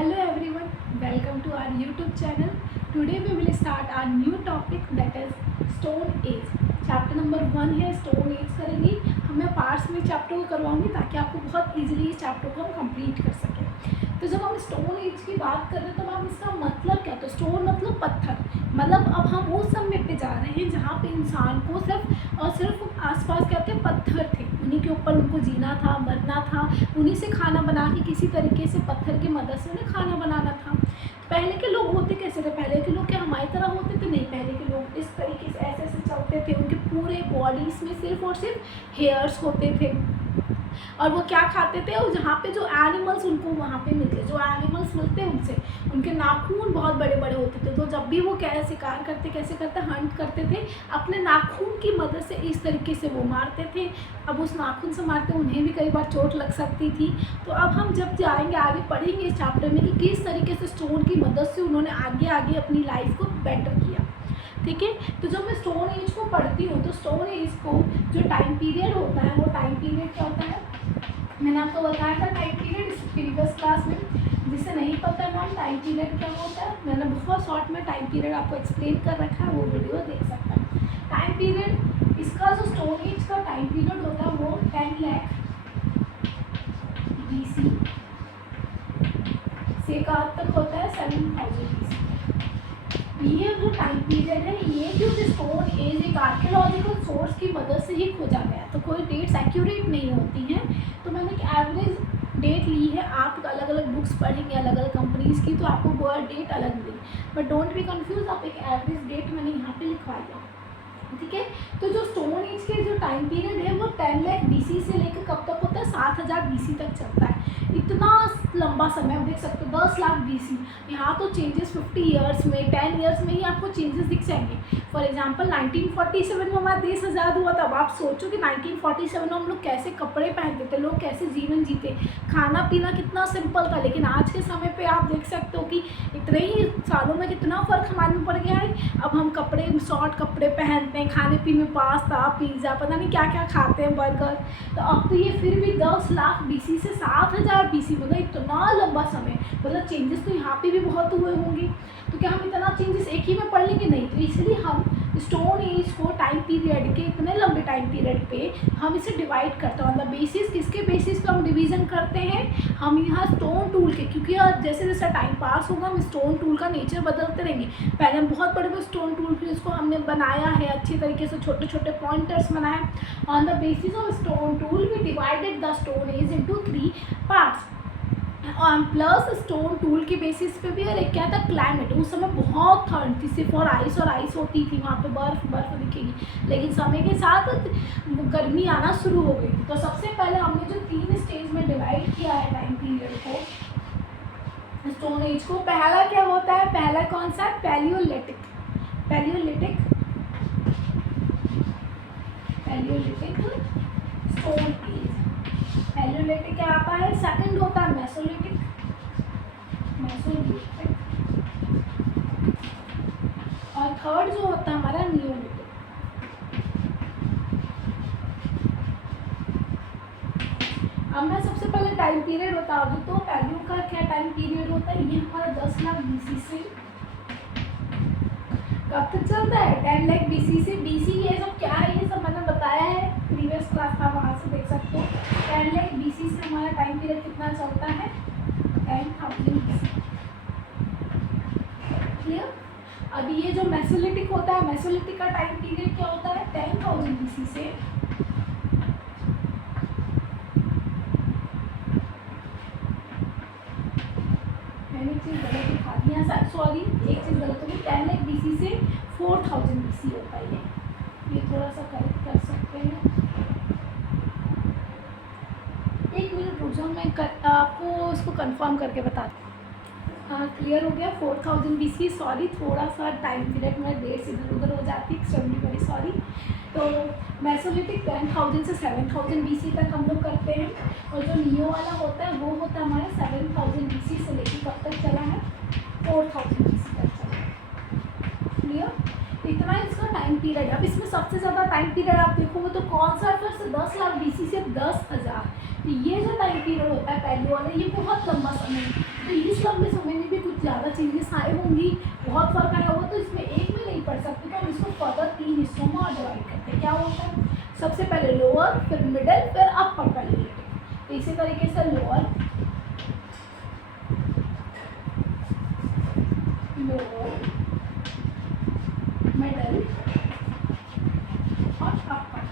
Hello everyone, welcome to our YouTube channel. Today we will start our new topic that is Stone Age. Chapter number 1 है stone age करेंगे. मैं parts में chapter को करवाऊंगी ताकि आपको बहुत इजीली इस चैप्टर को हम कंप्लीट कर सकें. तो जब हम स्टोन एज की बात कर रहे हैं तो हम इसका मतलब क्या, तो स्टोन मतलब पत्थर. मतलब अब हम उस समय पे जा रहे हैं जहाँ पे इंसान को सिर्फ और सिर्फ आसपास क्या थे, पत्थर थे. उन्हीं के ऊपर उनको जीना था, मरना था, उन्हीं से खाना बना के किसी तरीके से पत्थर की मदद से उन्हें खाना बनाना था. पहले के लोग होते कैसे थे? पहले के लोग क्या हमारी तरह होते थे? नहीं, पहले के लोग इस तरीके से ऐसे ऐसे चलते थे. उनके पूरे बॉडीज़ में सिर्फ और सिर्फ हेयर्स होते थे. और वो क्या खाते थे? और जहाँ पे जो एनिमल्स उनको वहाँ पे मिलते, जो एनिमल्स मिलते उनसे उनके नाखून बहुत बड़े बड़े होते थे. तो जब भी वो क्या शिकार करते, कैसे करते, हंट करते थे, अपने नाखून की मदद से इस तरीके से वो मारते थे. अब उस नाखून से मारते उन्हें भी कई बार चोट लग सकती थी. तो अब हम जब जाएंगे आगे पढ़ेंगे इस चैप्टर में कि किस तरीके से स्टोन की मदद से उन्होंने आगे आगे अपनी लाइफ को बेटर किया. ठीक है. तो जब मैं स्टोन एज को पढ़ती हूँ तो स्टोन एज को जो टाइम पीरियड होता है वो टाइम पीरियड क्या होता है, मैंने आपको बताया था टाइम पीरियड प्रीवियस क्लास में. जिसे नहीं पता है मैम टाइम पीरियड क्या होता है, मैंने बहुत शॉर्ट में टाइम पीरियड आपको एक्सप्लेन कर रखा है, वो वीडियो देख सकता है. टाइम पीरियड इसका जो स्टोन एज का टाइम पीरियड होता है वो 10 लाख BC से कब तक होता है, 7000 BC. ये जो टाइम पीरियड है, ये जो स्टोन एज एक आर्कियोलॉजिकल सोर्स की मदद से ही खोजा गया. तो कोई डेट्स एक्यूरेट नहीं होती हैं. तो मैंने एक एवरेज डेट ली है. आप अलग अलग बुक्स पढ़ेंगे अलग अलग कंपनीज़ की तो आपको वो डेट अलग मिलेगी. बट डोंट बी कंफ्यूज, आप एक एवरेज डेट मैंने यहाँ पे लिखवाई है. ठीक है. तो जो स्टोन एज के जो टाइम पीरियड है वो 10 लाख BC से लेकर कब तक होता है, 7000 BC तक चलता है. इतना लंबा समय आप देख सकते हो. 10 लाख BC. यहाँ तो चेंजेस 50 ईयर्स में, 10 ईयर्स में ही आपको चेंजेस दिख जाएंगे. फॉर एग्जांपल 1947 में हमारा देश आज़ाद हुआ था. अब आप सोचो कि 1947 में हम लोग कैसे कपड़े पहनते थे, लोग कैसे जीवन जीते, खाना पीना कितना सिंपल था. लेकिन आज के समय पे आप देख सकते हो कि इतने ही सालों में कितना फ़र्क हमारे में पड़ गया है. अब हम कपड़े शॉर्ट कपड़े पहनते हैं, खाने पीने में पास्ता पिज़्ज़ा पता नहीं क्या क्या खाते हैं, बर्गर. तो अब तो ये फिर भी 10 लाख BC से 7000 BC, मतलब इतना लंबा समय. मतलब चेंजेस तो यहाँ पे भी बहुत हुए होंगे. तो क्या हम इतना चेंजेस एक ही में पढ़ लेंगे? नहीं. तो इसलिए हम स्टोन एज को टाइम पीरियड के इतने लंबे टाइम पीरियड पे हम इसे डिवाइड करते हैं. मतलब बेसिस किसके बेसिस पे हम डिवीज़न करते हैं, हम यहाँ स्टोन टूल के. क्योंकि जैसे जैसे टाइम पास होगा हम स्टोन टूल का नेचर बदलते रहेंगे. पहले हम बहुत बड़े बड़े स्टोन टूल फिर उसको हमने बनाया है अच्छी तरीके से, छोटे छोटे पॉइंटर्स बनाए. On the basis of stone tool we divided the stone age into 3 parts. Plus stone tool के बेसिस पे भी. और एक क्या था, क्लाइमेट. उस समय बहुत ठंड थी, सिर्फ और आइस होती थी वहाँ पे, बर्फ दिखेगी. लेकिन समय के साथ गर्मी आना शुरू हो गई. तो सबसे पहले हमने जो 3 स्टेज में डिवाइड किया है टाइम पीरियड को, स्टोन एज को. पहला क्या होता है, पहला कौन सा है, पैलियोलिटिक स्टोन एज. पैलियोलिटिक क्या आता है. सेकंड होता है मेसोलिटिक. और थर्ड जो होता है हमारा नियोलिटिक. अब मैं सबसे पहले टाइम पीरियड बता दूँ तो पैलियो का क्या टाइम पीरियड होता है, ये हमारा 10 लाख BC से कब तक चलता है, 10 लाख BC से. BC ये सब क्या है, ये सब मैंने बताया है प्रीवियस क्लास का, वहाँ से देख सकते हो. 10 लाख BC से हमारा टाइम पीरियड कितना चलता है, 10,000 BC. क्लियर. अब ये जो मेसोलिटिक होता है, मेसोलिटिक का टाइम पीरियड क्या होता है, 10,000 BC से सॉरी एक चीज़ गलत होगी. 10 लाख BC से 4000 BC होता है. ये थोड़ा सा करेक्ट कर सकते हैं. एक मिनट रुक जाओ, मैं आपको इसको कंफर्म करके बताती हूँ. हाँ क्लियर हो गया. 4000 BC. सॉरी थोड़ा सा टाइम पीरियड में डेट्स इधर उधर हो जाती है, एक्सट्रीमली वेरी सॉरी. तो मेसोलिटिक 10,000 से 7,000 BC तक हम लोग करते हैं. और जो नियो वाला होता है वो होता है हमारा 7,000 BC से लेकर कब तक चला है, 4,000 BC तक चला है. क्लियर. इतना इसका टाइम पीरियड. अब इसमें सबसे ज़्यादा टाइम पीरियड आप देखोगे तो कौन सा है, फिर से 10 लाख BC से 10,000. तो ये जो टाइम पीरियड होता है पहले वाला, ये बहुत लंबा समय है। तो इस लंबे समय में भी कुछ ज़्यादा चेंजेस आए होंगी, बहुत फर्क आया होगा, तो इसमें एक में नहीं पढ़ सकते, तो हम इसको फर्दर 3 हिस्सों में और डिवाइड करते हैं। क्या होता है, सबसे पहले लोअर, फिर मिडल, फिर अपर पैलियोलिटिक। तो इसी तरीके से लोअर, मिडल और अपर,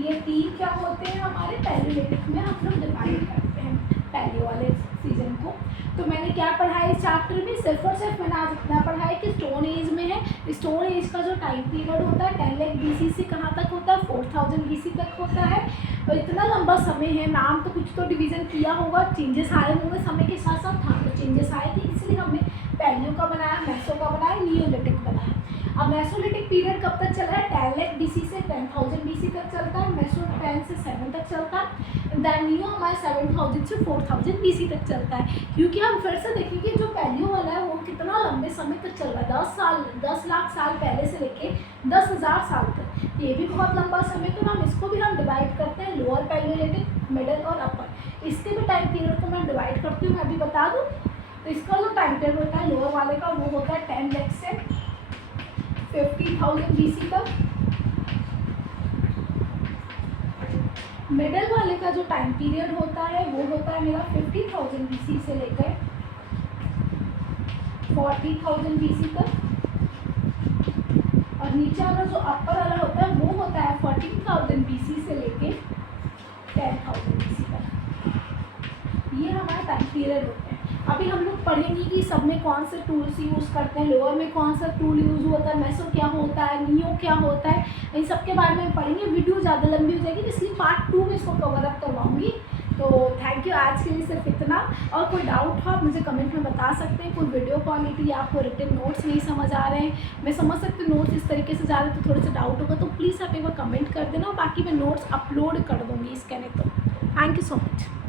ये 3 क्या होते हैं हमारे पैलियोलिटिक में हम लोग डिवाइड करते हैं पैलियो वाले सीजन को। तो मैंने क्या पढ़ा है इस चैप्टर में, सिर्फ और सिर्फ मैंने आज इतना पढ़ा है कि स्टोन एज में है। स्टोन एज का जो टाइम पीरियड होता है 10 लाख BC से कहाँ तक होता है, 4000 BC तक होता है। तो इतना लंबा समय है, नाम तो कुछ तो डिवीज़न किया होगा, चेंजेस आए होंगे समय के साथ साथ। हाँ, तो चेंजेस आए थे, इसलिए हमने पैलियो का बनाया, मेसो का बनाया, नियोलिटिक बनाया। अब मेसोलिटिक पीरियड कब तक चला है, 10 लाख BC से 10,000 BC तक चलता है। मेसो 10 से 7 तक चलता है। देन नियो हमारे 7000 से 4000 BC तक चलता है। क्योंकि हम फिर से देखेंगे जो पैलियो वाला है वो कितना लंबे समय तक चल रहा है, 10 लाख साल पहले से लेके 10,000 साल तक। ये भी बहुत लंबा समय, तो हम इसको भी हम डिवाइड करते हैं लोअर पैलियोलिटिक, मिडल और अपर। इसके भी टाइम पीरियड को मैं डिवाइड करती हूँ, मैं अभी बता दूँ। तो इसका जो टाइम पीरियड होता है लोअर वाले का, वो होता है 10 लाख से 50,000 BC तक। मिडल वाले का जो टाइम पीरियड होता है वो होता है मेरा 50,000 BC से लेकर 40,000 BC तक। और नीचे वाला जो अपर वाला होता है वो होता है 14,000 BC से लेके 10,000 BC तक। ये हमारा टाइम पीरियड होता है। अभी हम लोग पढ़ेंगे कि सब में कौन से टूल्स यूज़ करते हैं, लोअर में कौन सा टूल यूज़ होता है, मेसो क्या होता है, नियो क्या होता है, इन सब के बारे में पढ़ेंगे। वीडियो ज़्यादा लंबी हो जाएगी, इसलिए पार्ट 2 में इसको कवर अप करवाऊंगी। तो थैंक यू, आज के लिए सिर्फ इतना। और कोई डाउट हो आप मुझे कमेंट में बता सकते हैं। कोई वीडियो क्वालिटी या आपको रिटन नोट्स नहीं समझ आ रहे हैं, मैं समझ सकती हूँ नोट्स इस तरीके से जा रहे हैं तो थोड़ा सा डाउट होगा, तो प्लीज़ आप एक बार कमेंट कर देना, बाकी मैं नोट्स अपलोड कर दूँगी इसके लिए। तो थैंक यू सो मच।